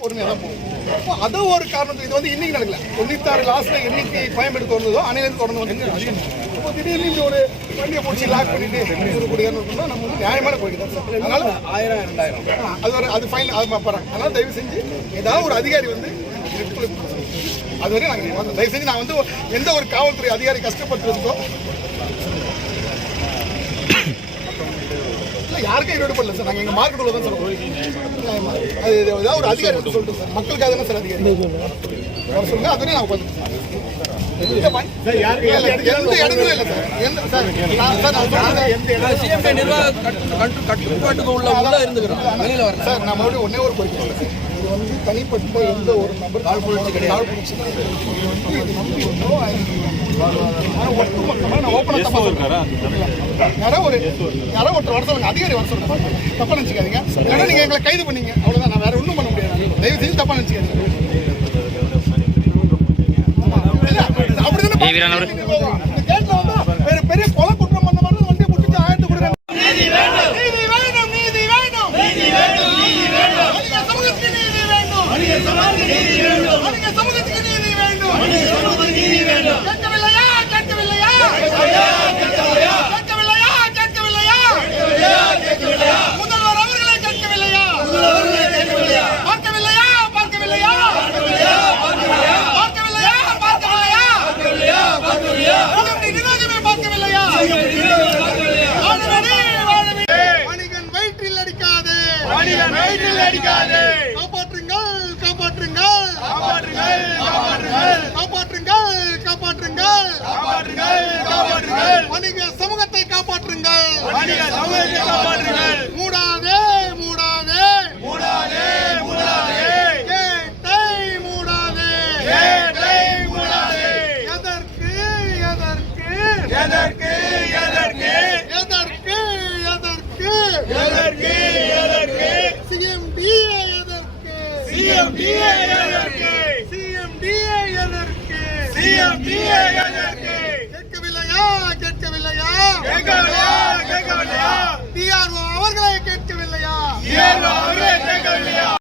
பொறுமையாக தான் போகும். அது ஒரு காரணம். இது வந்து இன்னைக்கு நடக்கல. 96 லாஸ்ட்ல என்னைக்கு கோயம்பேடு தொடர்ந்ததோ அன்னையிலேருந்து தொடர்ந்து வந்து இப்போ திடீர்னு இப்படி ஒரு வண்டியை பிடிச்சி லாக் பண்ணிட்டு இருக்கக்கூடியதுன்னா நம்ம வந்து நியாயமான கோரிக்கை தான் சார். அதனால 1000 2000 அது ஒரு அது ஃபைன் அது பார்ப்பாங்க. அதனால தயவு செஞ்சு ஏதாவது ஒரு அதிகாரி வந்து அதுவரை நாங்கள் தயவு செஞ்சு நான் வந்து எந்த ஒரு காவல்துறை அதிகாரி கஷ்டப்பட்டுருக்கோ யாருக்கும் ஈடுபட பண்ணல சார். நாங்கள் எங்கள் மார்க்கெட் உள்ள தான் சார் அது ஏதாவது ஒரு அதிகாரி வந்து சொல்லிட்டு சார் மக்களுக்காக தானே சார் அதிகாரி வர சொல்லுங்க. அதுவரையும் நான் பார்த்துட்டு ஒன்னே ஒரு கோரிக்கை இது வந்து தனிப்பட்ட எந்த ஒரு நபர் அதிகாரி வர சொல்லுங்க. தப்பா நினைச்சுக்காதீங்க. ஏன்னா நீங்க எங்களை கைது பண்ணீங்க அவ்வளவுதான். நான் வேற ஒன்றும் பண்ண முடியாது. தயவு செஞ்சு தப்பா நினைச்சுக்காதீங்க. பெரிய கொலை குற்றம் பண்ண மாதிரி வண்டியை பிடிச்சிட்டு ஆயிரத்து கொடுக்குறாங்க. நீதி வேணும், நீதி வேணும், நீதி வேணும், நீதி வேணும், நீதி வேணும். அதிக சமூகத்துக்கு நீதி வேணும், அதிக சமூகத்துக்கு நீதி வேணும், அதிக சமூகத்துக்கு நீதி வேணும், அதிக சமூகத்துக்கு நீதி வேணும். கேட்கவில்லையா, கேட்கவில்லையா, கேட்கவில்லையா, கேட்கவில்லையா, கேட்கவில்லையா, கேட்கவில்லையா, கேட்கவில்லையா. முதல்வர் அவர்களை கேட்கவில்லையா, முதல்வர் அவர்களை கேட்கவில்லையா, பார்க்கவில்லையா, பார்க்கவில்லையா, பார்க்கவில்லையா, பார்க்கவில்லையா, பார்க்கவில்லையா, பார்க்கவில்லையா, பார்க்கவில்லையா, பார்க்கவில்லையா. நிர்வாகமே பார்க்கவில்லையா. வணிகன் வயிற்றில் அடிக்காது, வணிகன் வயிற்றில் அடிக்காது. காப்பாற்றுங்கள், காப்பாற்றுங்கள், காப்பாற்றுங்கள், காப்பாற்றுங்கள், காப்பாற்றுங்கள், காப்பாற்றுங்கள், காப்பாற்றுங்கள், காப்பாற்றுங்கள். வணிக சமூகத்தை காப்பாற்றுங்கள், வணிக சமூகத்தை காப்பாற்றுங்கள். மூடாதே, மூடாதே, மூடாதே, மூடாதே. கேட்டை மூடாதே, கேட்டை மூடாதே. எதற்கு, எதற்கு, எதற்கு, எதற்கு, எதற்கு, எதற்கு, எதற்கு, எதற்கு. சிஎம்டிஏ எதற்கு, சிஎம்டிஏ எதற்கு, சிஎம்டிஏ எதற்கு, சிஎம்டிஏ எதற்கு.